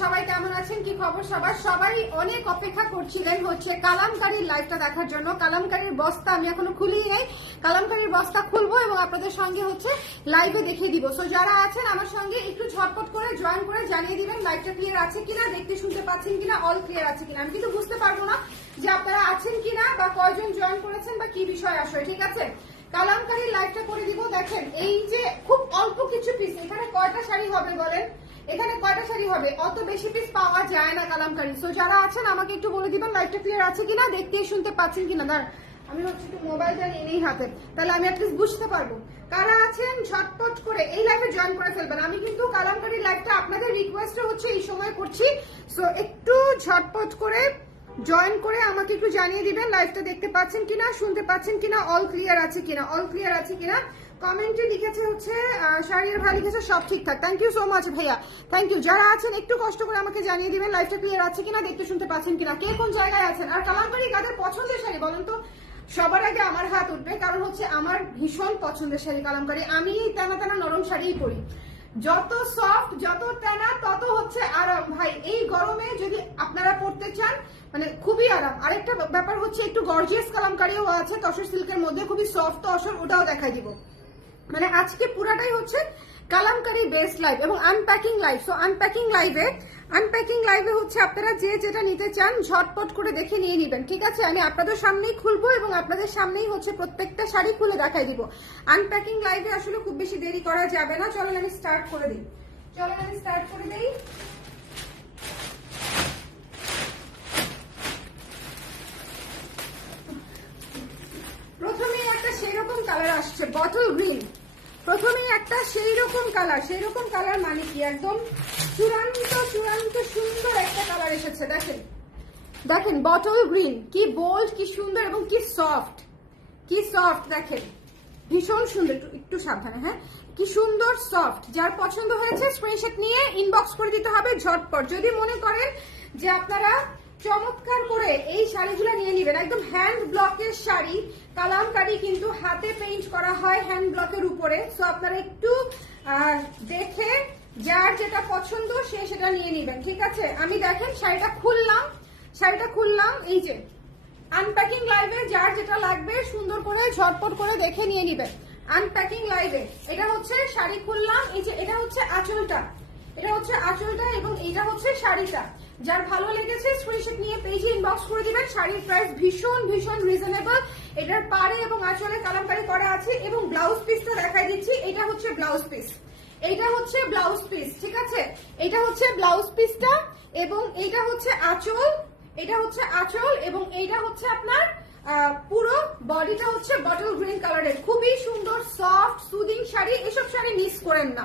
সবাই কেমন আছেন? কি খবর সবার? সবাই অনেক অপেক্ষা করছিলেন হচ্ছে কালামকারীর দেখার জন্য, কালামকারীর বস্তা আমি এখনও খুলিয়ে নেই। কালামকারীর বস্তা খুলবো এবং আপনাদের সঙ্গে হচ্ছে দেখিয়ে সো যারা আছেন, আমার সঙ্গে একটু করে জয়েন করে জানিয়ে দিবেন ক্লিয়ার আছে কিনা, দেখতে শুনতে পাচ্ছেন কিনা অল ক্লিয়ার আছে কিনা। আমি কিন্তু বুঝতে পারব না যে আপনারা আছেন কিনা বা কয়জন জয়েন করেছেন বা কি ঠিক আছে? কালামকারী লাইভটা করে দিব। দেখেন, এই যে খুব অল্প কিছু পিস এখানে কয়টা শাড়ি হবে বলেন? এখানে কয়টা শাড়ি হবে? অত বেশি পিস পাওয়া যায় না কালামকারী। সো যারা আছেন, আমাকে একটু বলে দিবেন লাইভটা ক্লিয়ার আছে কিনা দেখতে শুনতে পাচ্ছেন কিনা? দাঁড় আমি হচ্ছে একটু মোবাইলটা নিয়ে নেই হাতে। তাহলে আমি অ্যাটলিস্ট বুঝতে পারব। কারা আছেন? ঝটপট করে এই লাইভে জয়েন করে ফেলবেন। আমি কিন্তু কালামকারি লাইভটা আপনাদের রিকোয়েস্টে হচ্ছে এই সময় করছি। সো একটু ঝটপট করে জয়েন করে আমাকে একটু জানিয়ে দিবেন লাইভটা দেখতে পাচ্ছেন কিনা, শুনতে পাচ্ছেন কিনা অল ক্লিয়ার আছে কিনা অল ক্লিয়ার আছে কিনা। কমেন্টে লিখেছে হচ্ছে শাড়ির ভাই লিখেছে, সব ঠিকঠাক। থ্যাংক ইউ সো মাচ ভাইয়া। থ্যাংক ইউ যারা আছেন, একটু কষ্ট করে আমাকে জানিয়ে দিবেন লাইভটা ক্লিয়ার আছে কিনা, দেখতে শুনতে পাচ্ছেন কিনা, কে কোন জায়গায় আছেন, আর কালামকারী কাদের পছন্দের শাড়ি বলেন তো? সবার আগে আমার হাত উঠবে, কারণ হচ্ছে আমার ভীষণ পছন্দের শাড়ি কালামকারী আমি তেনা তেনা নরম শাড়িই পরি। যত সফট যত টানা তত হচ্ছে আরাম। ভাই, এই গরমে যদি আপনারা পড়তে চান মানে খুবই আরাম। আরেকটা ব্যাপার হচ্ছে, একটু গর্জিয়াস কালামকারিও আছে, তসর সিল্কের মধ্যে, খুবই সফট তসর, ওটাও দেখাই দিব। মানে আজকে পুরাটাই হচ্ছে কালামকারি বেস লাইভ এবং আনপ্যাকিং লাইভ সো আনপ্যাকিং লাইভে আনপ্যাকিং লাইভে হচ্ছে আপনারা যে যেটা নিতে চান, ঝটপট করে দেখে নিয়ে নেবেন, ঠিক আছে? আমি আপনাদের সামনেই খুলবো এবং আপনাদের সামনেই হচ্ছে প্রত্যেকটা শাড়ি খুলে দেখাই দিব। আনপ্যাকিং লাইভে আসলে খুব বেশি দেরি করা যাবে না। চলেন আমি স্টার্ট করে দিই। চলেন আমি স্টার্ট করে দিই। প্রথমেই একটা সেই রকম কালার আসছে বটল গ্রিন প্রথমেই একটা সেই রকম কালার সেই রকম কালার মানে কি? একদম চূড়ান্ত চূড়ান্ত, সুন্দর একটা কালার এসেছে, দেখেন। দেখেন বটল গ্রিন কি বোল্ড কি সুন্দর এবং কি সফট কি সফট দেখেন। ভীষণ সুন্দর, একটু- সাবধানে হ্যাঁ? কি সুন্দর সফট যার পছন্দ হয়েছে স্ক্রিনশট নিয়ে ইনবক্স করে দিতে হবে ঝটপট। যদি মনে করেন যে আপনারা চমৎকার করে এই শাড়িগুলো নিয়ে নেবেন। একদম হ্যান্ড ব্লকের শাড়ি, কালামকারি কিন্তু হাতে পেইন্ট করা হয় হ্যান্ড ব্লকের উপরে। সো আপনারা একটু দেখে যার যেটা পছন্দ সে সেটা নিয়ে নেবেন, ঠিক আছে? আমি দেখেন শাড়িটা খুললাম শাড়িটা খুললাম, এই যে আনপ্যাকিং লাইভে যার যেটা লাগবে সুন্দর করে ঝটপট করে দেখে নিয়ে নিবেন। আনপ্যাকিং লাইভে এটা হচ্ছে শাড়ি খুললাম, এই যে, এটা হচ্ছে আঁচলটা। এটা হচ্ছে আঁচলটা এবং এটা হচ্ছে শাড়িটা। যার ভালো লেগেছে স্ক্রিনশট নিয়ে পেজে ইনবক্স করে দিবেন। শাড়ির প্রাইস ভীষণ ভীষণ রিজনেবল এটার পাড়ে এবং আঁচলে কালামকারি করা আছে এবং ব্লাউজ পিসটা দেখাই দিচ্ছি। এটা হচ্ছে ব্লাউজ পিস এইটা হচ্ছে ব্লাউজ পিস ঠিক আছে? এটা হচ্ছে ব্লাউজ পিসটা এবং এইটা হচ্ছে আঁচল। এটা হচ্ছে আঁচল এবং এইটা হচ্ছে আপনার পুরো বডিটা হচ্ছে বটল গ্রিন কালারের খুবই সুন্দর সফট সুদিং শাড়ি। এসব শাড়ি মিস করেন না।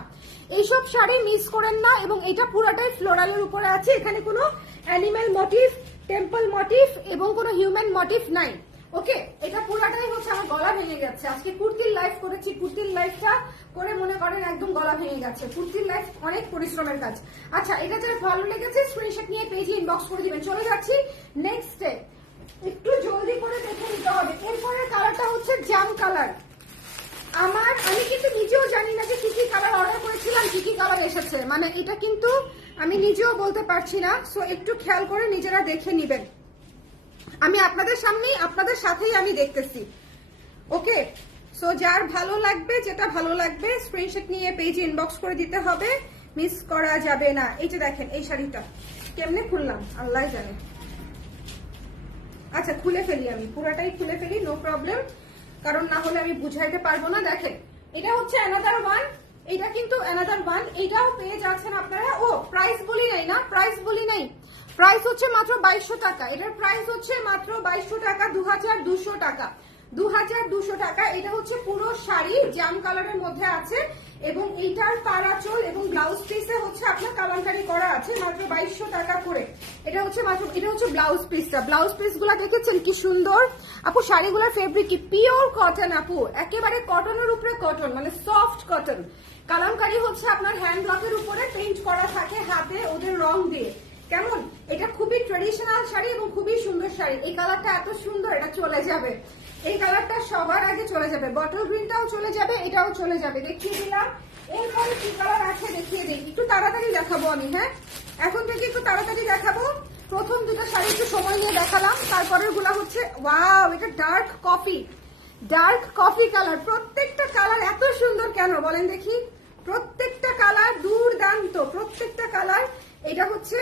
এইসব শাড়ি মিস করেন না এবং এটা পুরোটাই ফ্লোরালের উপরে আছে। এখানে কোনো অ্যানিমেল মোটিভ টেম্পল মোটিভ এবং কোনো হিউম্যান মোটিভ নাই। ওকে এটা পুরাটাই হচ্ছে আমার গলা ভেঙে গেছে। আজকে কুর্তির লাইফ করেছি। কুর্তির লাইফটা করে মনে করেন একদম গলা ভেঙে গেছে। কুর্তির লাইফ অনেক পরিশ্রমের কাজ। আচ্ছা এটা যারা ভালো লেগেছে স্ক্রিনশট নিয়ে পেজে ইনবক্স করে দিবেন। চলে যাচ্ছি নেক্সট স্টেপ একটু জলদি করে দেখে নিতে হবে। এরপরে কালারটা হচ্ছে জাম কালার আমার, আমি কিন্তু নিজেও জানি না যে কি কি কালার অর্ডার করেছিলাম কি কি কালার এসেছে। মানে এটা কিন্তু আমি নিজেও বলতে পারছি না সো একটু খেয়াল করে নিজেরা দেখে নিবেন। আমি আপনাদের সামনেই, আপনাদের সাথেই আমি দেখতেছি। ওকে সো যার ভালো লাগবে, যেটা ভালো লাগবে স্ক্রিনশট নিয়ে পেজে ইনবক্স করে দিতে হবে। মিস করা যাবে না। এই যে দেখেন, এই শাড়িটা। কেমনে খুললাম? আল্লাহ জানে। আচ্ছা খুলে ফেলি আমি। পুরাটাই খুলে ফেলি নো প্রবলেম কারণ না হলে আমি বুঝাইতে পারব না, দেখেন। এটা হচ্ছে অ্যানাদার ওয়ান এটা কিন্তু অ্যানাদার ওয়ান এটাও পেয়ে যাচ্ছেন আপনারা। ও প্রাইস বলি নাই না প্রাইস বলি নাই। প্রাইস হচ্ছে মাত্র বাইশশো টাকা। এটার প্রাইস হচ্ছে মাত্র বাইশশো টাকা দু হাজার দুশো টাকা। দু হাজার দুশো টাকা, এটা হচ্ছে পুরো শাড়ি জাম কালারের মধ্যে আছে। এবং এইটার পারাচল এবং ব্লাউজ পিসে হচ্ছে আপনার কালামকারি করা আছে, মাত্র বাইশশো টাকা করে। এটা হচ্ছে মাত্র, এটা হচ্ছে ব্লাউজ পিসটা। ব্লাউজ পিসগুলা দেখেছেন কি সুন্দর? আপু, শাড়িগুলোর ফেব্রিক কি? পিওর কটন আপু। একেবারে কটনের উপরে কটন মানে সফট কটন কালামকারি হচ্ছে আপনার হ্যান্ড ব্লকের উপরে পেইন্ট করা থাকে হাতে, ওদের রং দিয়ে। কেমন? এটা খুবই ট্রেডিশনাল শাড়ি এবং খুবই সুন্দর শাড়ি। এই কালারটা এত সুন্দর, এটা চলে যাবে। এই কালারটা সবার আগে চলে যাবে। বটল গ্রিনটাও চলে যাবে, এটাও চলে যাবে। দেখিয়ে দিলাম। এরপরে কি কালার আছে দেখিয়ে দিই। একটু তাড়াতাড়ি দেখাবো আমি হ্যাঁ? এখন থেকে একটু তাড়াতাড়ি দেখাবো। প্রথম দুটো শাড়ি একটু সময় নিয়ে দেখালাম। তারপরেরগুলা হচ্ছে ওয়াও এটা dark coffee dark coffee colour প্রত্যেকটা কালার এত সুন্দর কেন বলেন দেখি? প্রত্যেকটা কালার দুর্দান্ত। প্রত্যেকটা কালার এটা হচ্ছে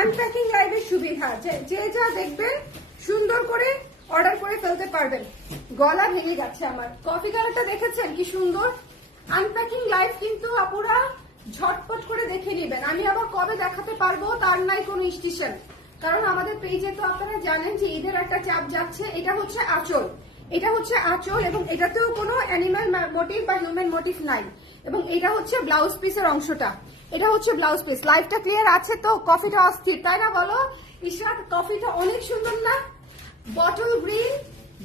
আনপ্যাকিং লাইভের সুবিধা। যে যে যা দেখবেন, সুন্দর করে অর্ডার করে ফেলতে পারবেন। গলা ভেঙে যাচ্ছে আমার। কফি কালারটা দেখেছেন? কি সুন্দর। আনপ্যাকিং লাইফ কিন্তু আপুরা ঝটপট করে দেখে নেবেন। আমি আবার কবে দেখাতে পারব তার নাই কোনো স্টেশন। কারণ আমাদের পেজে তো আপনারা জানেন যে ঈদের একটা চাপ যাচ্ছে। এটা হচ্ছে আঁচল। এটা হচ্ছে আঁচল এবং এটাতেও কোনো অ্যানিমাল মোটিভ বা হিউম্যান মোটিভ নাই। এবং এটা হচ্ছে ব্লাউজ পিসের অংশটা। এটা হচ্ছে ব্লাউজ পিস লাইফটা ক্লিয়ার আছে তো? কফিটা অস্থির। তাই না বলো? ইশরাত কফিটা অনেক সুন্দর না? বটল গ্রিন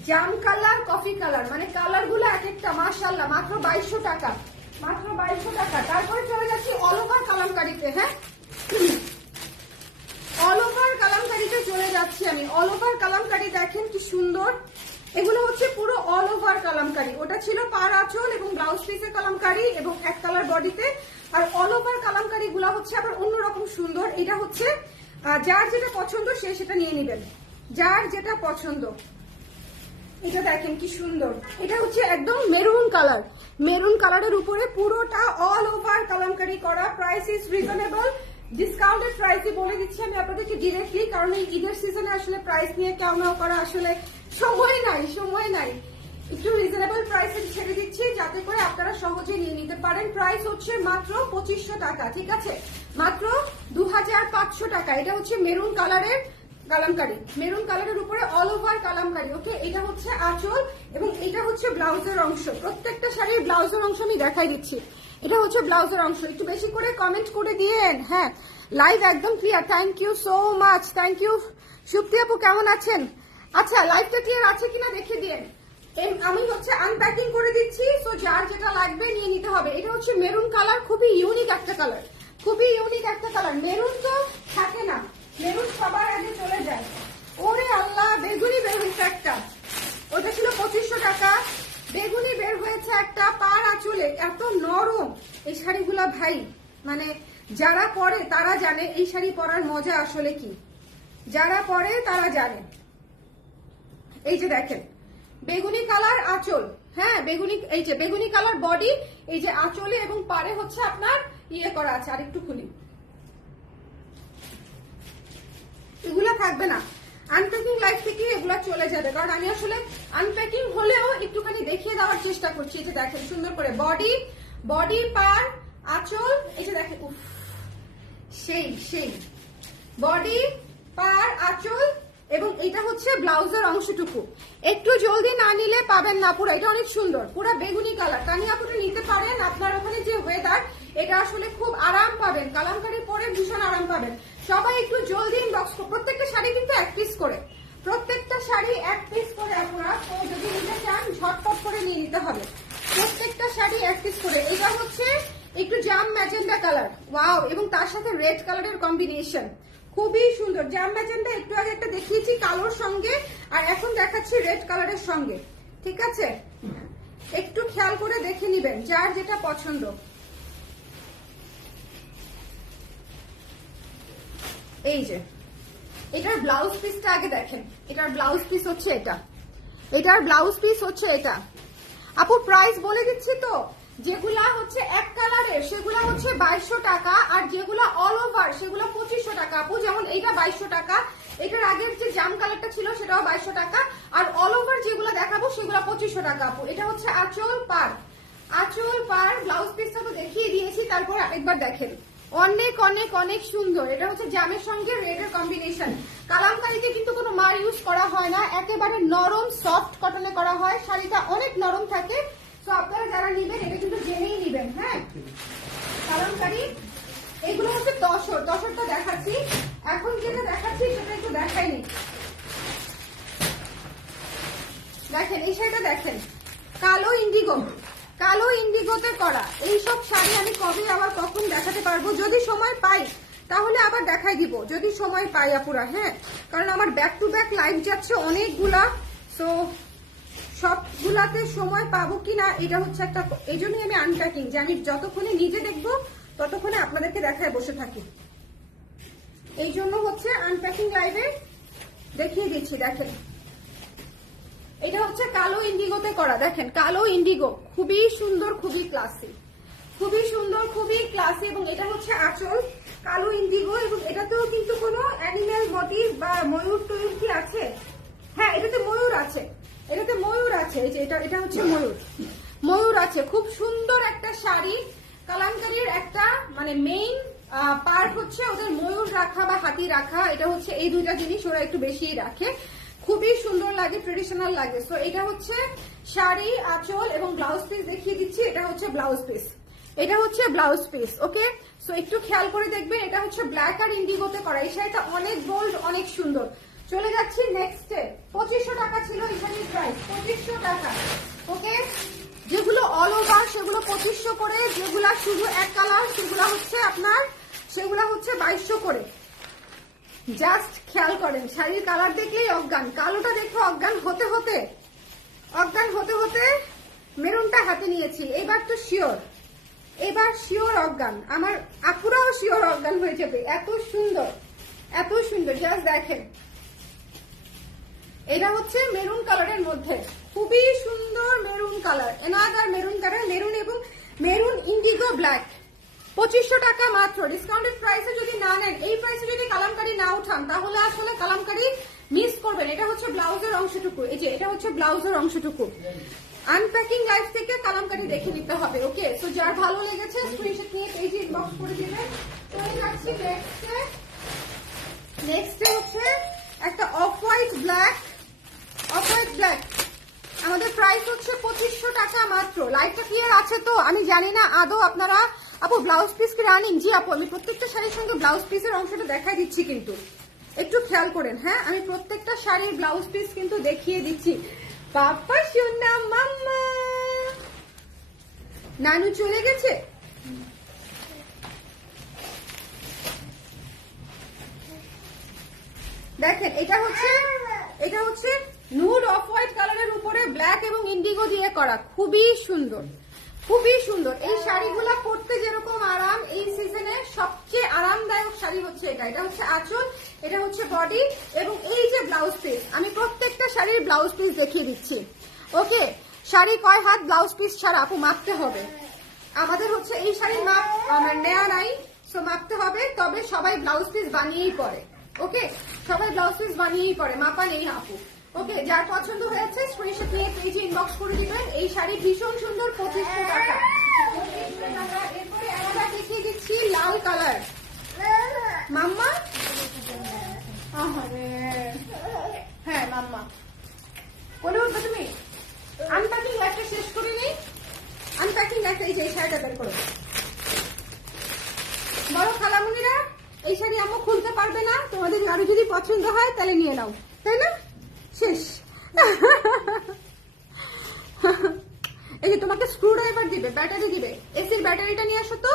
জাম কালার কফি কালার মানে কালারগুলো এক একটা মার্শাল্লাহ মাত্র বাইশশো টাকা। মাত্র বাইশশো টাকা। তারপরে চলে যাচ্ছি অল ওভার কালামকারিতে হ্যাঁ? অল ওভার কালামকারিতে চলে যাচ্ছি আমি। অল ওভার কালামকারি দেখেন কি সুন্দর। এগুলো হচ্ছে পুরো অল ওভার কালামকারি। ওটা ছিল পার আঁচল এবং ব্লাউজ পিসের কালামকারি এবং এক কালার বডিতে আর অল ওভার কালামকারি গুলা হচ্ছে আবার অন্যরকম সুন্দর। এটা হচ্ছে যার যেটা পছন্দ সে সেটা নিয়ে নেবেন। যার যেটা পছন্দ। এটা দেখেন কি সুন্দর। এটা হচ্ছে একদম মেরুন কালার। মেরুন কালারের উপরে পুরোটা অল ওভার কালামকারি করা। প্রাইস ইজ রিজনেবল ডিসকাউন্টেড প্রাইসে বলে দিচ্ছি আমি আপনাদেরকে ডিরেক্টলি কারণ এই ঈদের সিজনে আসলে প্রাইস নিয়ে কেমন করা আসলে সময় নাই সময় নাই। একটু রিজনেবল প্রাইসে ছেড়ে দিচ্ছি, যাতে করে আপনারা সহজে নিয়ে নিতে পারেন। প্রাইস হচ্ছে মাত্র পঁচিশশো টাকা, ঠিক আছে? মাত্র দু হাজার পাঁচশো টাকা। এটা হচ্ছে মেরুন কালারের কালামকারি। মেরুন কালারের উপরে অল ওভার কালামকারি ওকে এটা হচ্ছে আঁচল এবং এটা হচ্ছে ব্লাউজের অংশ। প্রত্যেকটা শাড়ির ব্লাউজের অংশ আমি দেখাই দিচ্ছি। এটা হচ্ছে ব্লাউজের অংশ। একটু বেশি করে কমেন্ট করে দিয়েন হ্যাঁ? লাইভ একদম clear thank you so much thank you Supti আপু, কেমন আছেন? আচ্ছা লাইভটা ক্লিয়ার আছে কিনা দেখে দিয়েন। আমি হচ্ছে আনপ্যাকিং করে দিচ্ছি সো যার যেটা লাগবে নিয়ে নিতে হবে। এটা হচ্ছে মেরুন কালার, খুবই ইউনিক একটা কালার খুবই ইউনিক একটা কালার মেরুন তো থাকে না। মেরুন সবার আগে চলে যায়। ওরে আল্লাহ, বেগুনি বের হয়েছে একটা। ওটা ছিল পঁচিশশো টাকা। বেগুনি বের হয়েছে একটা পার আঁচলে। এত নরম এই শাড়িগুলা ভাই। মানে যারা পরে, তারা জানে এই শাড়ি পরার মজা আসলে কি। যারা পরে, তারা জানে। এই যে দেখেন, বেগুনি কালার আঁচল। হ্যাঁ বেগুনি, এই যে বেগুনি কালার বডি, এই যে আঁচলে এবং পারে হচ্ছে আপনার ইয়ে করা আছে আর একটু খুলি। এগুলা থাকবে না। আনপ্যাকিং লাইফ থেকে এগুলা চলে যাবে। কারণ আমি আসলে আনপ্যাকিং হলেও একটুখানি দেখিয়ে দেওয়ার চেষ্টা করছি। যে দেখেন, সুন্দর করে বডি বডি পার আঁচল যে দেখেন, উফ, সেই সেই। বডি পার আঁচল এবং এটা হচ্ছে ব্লাউজের অংশটুকু। একটু জলদি না নিলে পাবেন না পুরো। এটা অনেক সুন্দর, পুরো বেগুনি কালার তানি আপনি নিতে পারেন, আপনার ওখানে যে ওয়েদার এটা আসলে খুব আরাম পাবেন। কালামকারি পরে ভীষণ আরাম পাবেন। সবাই একটু জলদি ইনবক্স প্রত্যেকটা শাড়ি কিন্তু এক পিস করে। প্রত্যেকটা শাড়ি এক পিস করে আপনারা। তো যদি নিতে চান, ঝটপট করে নিয়ে নিতে হবে। প্রত্যেকটা শাড়ি এক পিস করে। এটা হচ্ছে একটু জাম ম্যাজেন্ডা কালার ওয়াও এবং তার সাথে রেড কালারের কম্বিনেশন খুবই সুন্দর। জাম ম্যাজেন্ডা একটু আগে একটা দেখিয়েছি কালোর সঙ্গে, আর এখন দেখাচ্ছি রেড কালারের সঙ্গে। ঠিক আছে? একটু খেয়াল করে দেখে নিবেন, যার যেটা পছন্দ। এই যে, এটার ব্লাউজ পিসটা আগে দেখেন। এটার ব্লাউজ পিস হচ্ছে এটা। এটার ব্লাউজ পিস হচ্ছে এটা। আপু প্রাইস বলে দিচ্ছি তো। যেগুলা হচ্ছে এক কালারের সেগুলা হচ্ছে বাইশশো টাকা, আর যেগুলা অল ওভার সেগুলো পঁচিশশো টাকা। আপু, যেমন এইটা বাইশশো টাকা, এটার আগের যে জাম কালারটা ছিল সেটাও বাইশশো টাকা, আর অল ওভার যেগুলো দেখাবো সেগুলো পঁচিশশো টাকা, আপু। এটা হচ্ছে আঁচল পার আঁচল পার ব্লাউজ পিসটা তো দেখিয়ে দিয়েছি, তারপর একবার দেখেন। অনেক অনেক অনেক সুন্দর। এটা হচ্ছে জামের সঙ্গে রেডের কম্বিনেশন কালামকারিতে কিন্তু কোনো মার ইউজ করা হয় না। একেবারে নরম সফট কটনে করা হয়। শাড়িটা অনেক নরম থাকে। তো আপনারা যারা নিবেন, এটা কিন্তু জেনেই নিবেন হ্যাঁ? কালামকারি এগুলো হচ্ছে দশর। দশরটা দেখাচ্ছি। এখন যেটা দেখাচ্ছি, সেটা একটু দেখাইনি। দেখেন, এই শাড়িটা দেখেন। কালো ইন্ডিগো কালো ইন্ডিগোতে করা। এই সব শাড়ি আমি কবে আবার কখন দেখাতে পারব? যদি সময় পাই, তাহলে আবার দেখাই দিব। যদি সময় পাই, আপুরা হ্যাঁ? কারণ আমার ব্যাক টু ব্যাক লাইভ যাচ্ছে অনেকগুলা। সো সবগুলাতে সময় পাবো কিনা, এটা হচ্ছে একটা এই জন্যই আমি আনপ্যাকিং যে আমি যতক্ষণে নিজে দেখব, ততক্ষণে আপনাদেরকে দেখায় বসে থাকি। এই জন্য হচ্ছে আনপ্যাকিং লাইভে দেখিয়ে দিচ্ছি, দেখেন। এটা হচ্ছে কালো ইন্ডিগোতে করা। দেখেন, কালো ইন্ডিগো, খুবই সুন্দর, খুবই ক্লাসি খুবই সুন্দর, খুবই ক্লাসি এবং এটা হচ্ছে আঁচল, কালো ইন্ডিগো এবং এটাতেও কিন্তু কোনো অ্যানিম্যাল মোটিভ বা ময়ূর টয়ূর কি আছে? হ্যাঁ এটাতে ময়ূর আছে। এটাতে ময়ূর আছে, এই যে এটা এটা হচ্ছে ময়ূর। ময়ূর আছে, খুব সুন্দর একটা শাড়ি কালামকারীর একটা মানে মেইন পার্ট হচ্ছে ওদের ময়ূর রাখা বা হাতি রাখা, এটা হচ্ছে এই দুইটা জিনিস ওরা একটু বেশিই রাখে। খুবই সুন্দর লাগে ট্রেডিশনাল লাগে। সো এটা হচ্ছে শাড়ি, আঁচল এবং ব্লাউজ পিস দেখিয়ে দিচ্ছি। এটা হচ্ছে ব্লাউজ পিস এটা হচ্ছে ব্লাউজ পিস ওকে সো একটু খেয়াল করে দেখবেন, এটা হচ্ছে ব্ল্যাক আর ইন্ডিগোতে করা। এই শাড়িটা অনেক বোল্ড অনেক সুন্দর। চলে যাচ্ছি নেক্সটে পঁচিশশো টাকা ছিল শাড়ির প্রাইস পঁচিশশো টাকা ওকে যেগুলো অল ওভার সেগুলো পঁচিশশো করে। যেগুলা শুধু এক কালার সেগুলো হচ্ছে আপনার, সেগুলো হচ্ছে বাইশশো করে। জাস্ট খেয়াল করেন, শাড়ির কালার দেখলেই অজ্ঞান, কালোটা দেখে অজ্ঞান হতে হতে, অজ্ঞান হতে হতে মেরুনটা হাতে নিয়েছি, এবার তো শিওর এবার শিওর অজ্ঞান, আমার আপুরাও শিওর অজ্ঞান হয়ে যাবে, এত সুন্দর এত সুন্দর জাস্ট দেখেন। এটা হচ্ছে মেরুন কালারের মধ্যে, খুবই সুন্দর maroon colour another maroon colour maroon এবং মেরুন ইন্ডিগো ব্ল্যাক পঁচিশশো টাকা মাত্র। ডিসকাউন্টেড প্রাইসে যদি না নেন, এই প্রাইসে যদি কালামকারি না উঠান, তাহলে আসলে কালামকারি মিস করবেন। এটা হচ্ছে ব্লাউজের অংশটুকু। এই যে, এটা হচ্ছে ব্লাউজের অংশটুকু। আনপ্যাকিং লাইফ থেকে কালামকারি দেখে নিতে হবে ওকে তো যার ভালো লেগেছে স্ক্রিনশট নিয়ে পেজে ইনবক্স করে দিবেন চলে যাচ্ছি নেক্সটে নেক্সটে হচ্ছে একটা off white black off white black আমাদের প্রাইস হচ্ছে পঁচিশশো টাকা মাত্র। লাইটটা ক্লিয়ার আছে তো? আমি জানি না, আদৌ আপনারা আপু ব্লাউজ পিস কি রানিং জি আপু, আমি প্রত্যেকটা শাড়ির সঙ্গে ব্লাউজ পিসের অংশটা দেখাই দিচ্ছি কিন্তু। একটু খেয়াল করেন হ্যাঁ? আমি প্রত্যেকটা শাড়ির ব্লাউজ পিস কিন্তু দেখিয়ে দিচ্ছি। পাপা সোনা মাম্মা! নানু চলে গেছে? দেখেন, এটা হচ্ছে এটা হচ্ছে নুড অফ হোয়াইট কালারের উপরে ব্ল্যাক এবং ইন্ডিগো দিয়ে করা। খুবই সুন্দর। খুবই সুন্দর। এই শাড়িগুলো পরতে যেরকম আরাম, এই সিজনে সবচেয়ে আরামদায়ক শাড়ি হচ্ছে এটা। এটা হচ্ছে আঁচল, এটা হচ্ছে বডি এবং এই যে ব্লাউজ পিস আমি প্রত্যেকটা শাড়ির ব্লাউজ পিস দেখিয়ে দিচ্ছি। ওকে শাড়ি কয় হাত? ব্লাউজ পিস ছাড়া আপু মাপতে হবে। আমাদের হচ্ছে এই শাড়ির মাপ আমার নেয়া নাই সো মাপতে হবে, তবে সবাই ব্লাউজ পিস বানিয়েই পরে। ওকে সবাই ব্লাউজ পিস বানিয়েই পরে, মাপা নেই আপু। ওকে যার পছন্দ হয়েছে স্ক্রিনশট নিয়ে পেজে ইনবক্স করে দিবেন। শাড়ি ভীষণ সুন্দর, পঁচিশশো টাকা। আমরা দেখিয়ে দিচ্ছি লাল কালার। মাম্মা। হ্যাঁ মাম্মা। কোনে উঠবে তুমি? আনপ্যাকিং একটা শেষ করে নিই আনপ্যাকিং একটা এই যে শাড়িটা বের করো। বড় খালামুনিরা, এই শাড়ি আমও খুলতে পারবে না। তোমাদের আরও যদি পছন্দ হয়, তাহলে নিয়ে নাও। তাই না? শেষ। এই যে তোমাকে স্ক্রু ড্রাইভার দিবে ব্যাটারি দিবে। এসির ব্যাটারিটা নিয়ে আসো তো।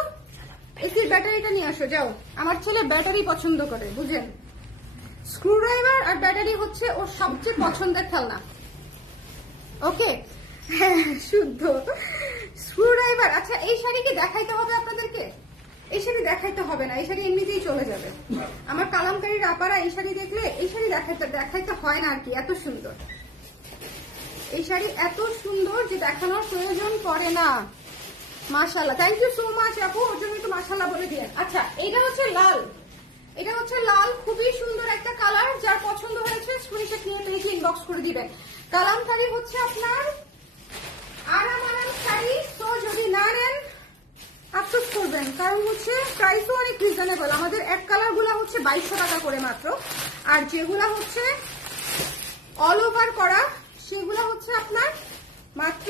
এসির ব্যাটারিটা নিয়ে আসো, যাও। আমার ছেলে ব্যাটারি পছন্দ করে, বুঝেন? স্ক্রু ড্রাইভার আর ব্যাটারি হচ্ছে ওর সবচেয়ে পছন্দের খেলনা। ওকে? শুদ্ধ। স্ক্রু ড্রাইভার আচ্ছা এই শাড়ি কি দেখাইতে হবে আপনাদেরকে? এই শাড়ি দেখাইতে হবে না, এই শাড়ি এমনিতেই চলে যাবে। আমার কালামকারীর আপারা এই শাড়ি দেখলে এই শাড়ি দেখাইতে দেখাইতে হয় না আর কি, এত সুন্দর। এই শাড়ি এত সুন্দর যে দেখানোর প্রয়োজন পড়ে না। মাশাল্লাহ থ্যাংক ইউ সো মাচ আপু, ওর জন্য একটু বলে দিয়ে আচ্ছা এইটা হচ্ছে লাল। এটা হচ্ছে লাল, খুবই সুন্দর একটা কালার যার পছন্দ হয়েছে স্ক্রিনশট নিয়ে পেজে ইনবক্স করে দিবেন। কালামকারী হচ্ছে আপনার আরাম আরাম শাড়ি। তো যদি না নেন আফসোস করবেন কারণ হচ্ছে প্রাইসও অনেক রিজনেবল আমাদের এক কালারগুলা হচ্ছে বাইশশো টাকা করে মাত্র। আর যেগুলা হচ্ছে অল ওভার করা সেগুলা হচ্ছে আপনার মাত্র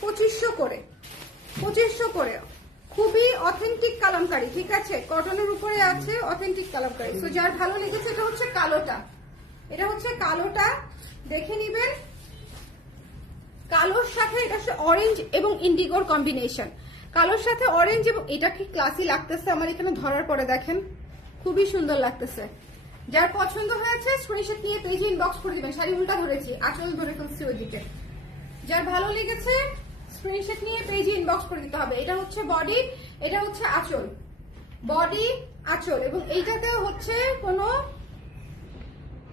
পঁচিশশো করে। পঁচিশশো করে। খুবই অথেন্টিক কালামকারি, ঠিক আছে? কটনের উপরে আছে অথেন্টিক কালামকারি। তো যার ভালো লেগেছে এটা হচ্ছে কালোটা। এটা হচ্ছে কালোটা। দেখে নিবেন। কালোর সাথে এটা হচ্ছে অরেঞ্জ এবং ইন্ডিগোর কম্বিনেশন কালোর সাথে অরেঞ্জ এবং এটা কি ক্লাসি লাগতেছে? আমার এখানে ধরার পরে দেখেন। খুবই সুন্দর লাগতেছে। যার পছন্দ হয়েছে স্ক্রিনশট নিয়ে পেজে ইনবক্স করে দিবেন? শাড়ি উল্টা ধরেছি, আঁচল ধরে ফেলছি ওইদিকে। যার ভালো লেগেছে স্ক্রিনশট নিয়ে পেজে ইনবক্স করে দিতে হবে? এটা হচ্ছে বডি এটা হচ্ছে আঁচল। বডি আঁচল। এবং এইটাতেও হচ্ছে কোনো,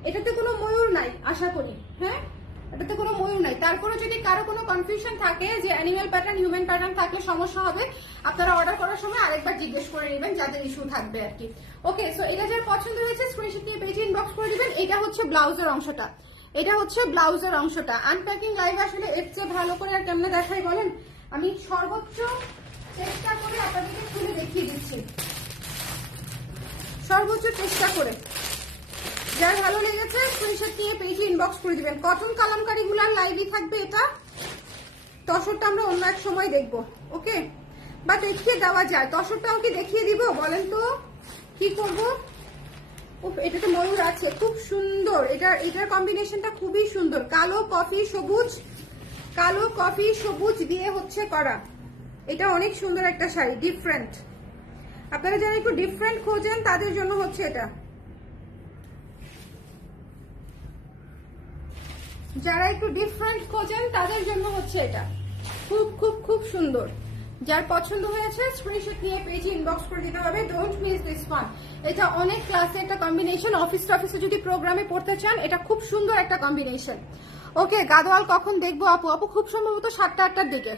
এটাতে কোনো ময়ূর নাই, আশা করি হ্যাঁ? এটাতে কোনো ময়ূর নাই। তারপরে যদি কারও কোনো কনফিউশন থাকে যে অ্যানিমেল প্যাটার্ন হিউম্যান প্যাটার্ন থাকলে সমস্যা হবে, আপনারা অর্ডার করার সময় আরেকবার জিজ্ঞেস করে নেবেন, যাদের ইস্যু থাকবে আর কি। ওকে সো এটা যার পছন্দ হয়েছে স্ক্রিনশট নিয়ে পেজে ইনবক্স করে দিবেন, এটা হচ্ছে ব্লাউজের অংশটা। এটা হচ্ছে ব্লাউজের অংশটা। আনপ্যাকিং লাইভ আসলে এর চেয়ে ভালো করে আর কেমনে দেখাই বলেন? আমি সর্বোচ্চ চেষ্টা করে আপনাদেরকে খুলে দেখিয়ে দিচ্ছি। সর্বোচ্চ চেষ্টা করে। যার ভালো লেগেছে। স্ক্রিনশট নিয়ে পেজে ইনবক্স করে দিবেন। কটন কালামকারি গুলার লাইভই থাকবে এটা। তসরটা আমরা অন্য এক সময় দেখব ওকে বা দেখিয়ে দেওয়া যায়। তসরটাও কি দেখিয়ে দিব, বলেন তো? কি করব? এটাতে ময়ূর আছে, খুব সুন্দর। এটার এটার কম্বিনেশনটা খুবই সুন্দর। কালো, কফি, সবুজ। কালো, কফি, সবুজ দিয়ে হচ্ছে করা। এটা অনেক সুন্দর একটা শাড়ি ডিফারেন্ট আপনারা যারা একটু ডিফারেন্ট খোঁজেন, তাদের জন্য হচ্ছে এটা। যারা একটু ডিফারেন্ট খোঁজেন, তাদের জন্য হচ্ছে এটা। খুব খুব খুব সুন্দর। যার পছন্দ হয়েছে স্ক্রিনশট নিয়ে পেজে ইনবক্স করে দিতে হবে। ডোন্ট মিস দিস ওয়ান এটা অনেক ক্লাসে একটা কম্বিনেশন অফিস টফিসে যদি প্রোগ্রামে পড়তে চান, এটা খুব সুন্দর একটা কম্বিনেশন ওকে গাদোয়াল কখন দেখব আপু? আপু খুব সম্ভবত সাতটা, আটটার দিকে।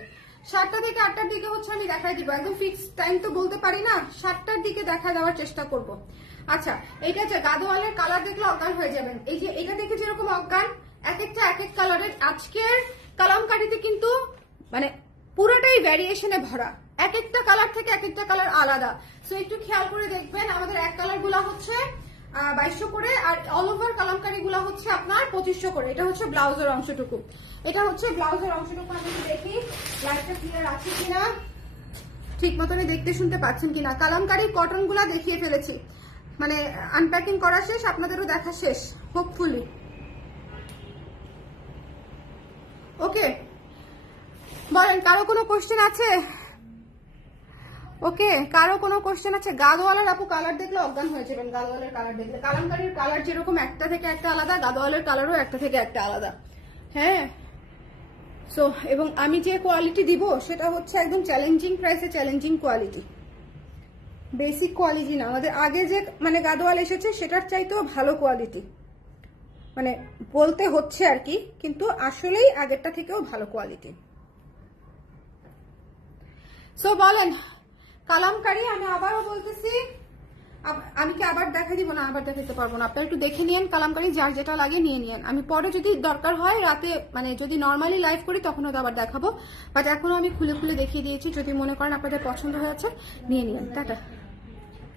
সাতটা থেকে আটটার দিকে হচ্ছে আমি দেখাই দিব। একদম ফিক্স টাইম তো বলতে পারি না। সাতটার দিকে দেখা দেওয়ার চেষ্টা করব। আচ্ছা এটা গাদোয়ালের কালার দেখলে অজ্ঞান হয়ে যাবেন। এই যে, এটা দেখে যেরকম অজ্ঞান এক একটা, এক এক কালারের আজকের কালামকারিতে কিন্তু মানে পুরোটাই ভ্যারিয়েশনে ভরা। এক একটা কালার থেকে এক একটা কালার আলাদা। সো একটু খেয়াল করে দেখবেন, আমাদের এক কালারগুলা হচ্ছে বাইশশো করে, আর অল ওভার কালামকারি গুলা হচ্ছে আপনার পঁচিশশো করে। এটা হচ্ছে ব্লাউজের অংশটুকু। এটা হচ্ছে ব্লাউজের অংশটুকু, আমি দেখি লাইটটা ক্লিয়ার আছে কিনা? ঠিক মতনই দেখতে শুনতে পাচ্ছেন কিনা? কালামকারি কটনগুলা দেখিয়ে ফেলেছি। মানে আনপ্যাকিং করা শেষ, আপনাদেরও দেখা শেষ হোপফুলি ওকে। বলেন, কারও কোনো কোশ্চেন আছে? ওকে, কারও কোনো কোশ্চেন আছে? গাদোয়ালার আপু কালার দেখলে অজ্ঞান হয়ে যাবেন, গাদোয়ালের কালার দেখলে। কালামকারীর কালার যেরকম একটা থেকে একটা আলাদা, গাদোয়ালের কালারও একটা থেকে একটা আলাদা। হ্যাঁ? সো এবং আমি যে কোয়ালিটি দিব, সেটা হচ্ছে একদম চ্যালেঞ্জিং প্রাইসে চ্যালেঞ্জিং কোয়ালিটি বেসিক কোয়ালিটি না। আমাদের আগে যে মানে গাদোয়াল এসেছে, সেটার চাইতেও ভালো কোয়ালিটি মানে বলতে হচ্ছে আর কি, কিন্তু আসলেই আগেরটা থেকেও ভালো কোয়ালিটি সো বলেন, কালামকারি, আমি আবারও বলতেছি আমি কি আবার দেখা দিব? না, আবার দেখাতে পারব না। আপনারা একটু দেখে নিন কালামকারি যার যেটা লাগে নিয়ে নিন আমি পরে যদি দরকার হয়, রাতে মানে যদি নর্মালি লাইভ করি তখন তো আবার দেখাবো। বাট এখনও আমি খুলে খুলে দেখিয়ে দিয়েছি। যদি মনে করেন আপনাদের পছন্দ হয়েছে নিয়ে নিন টাটা।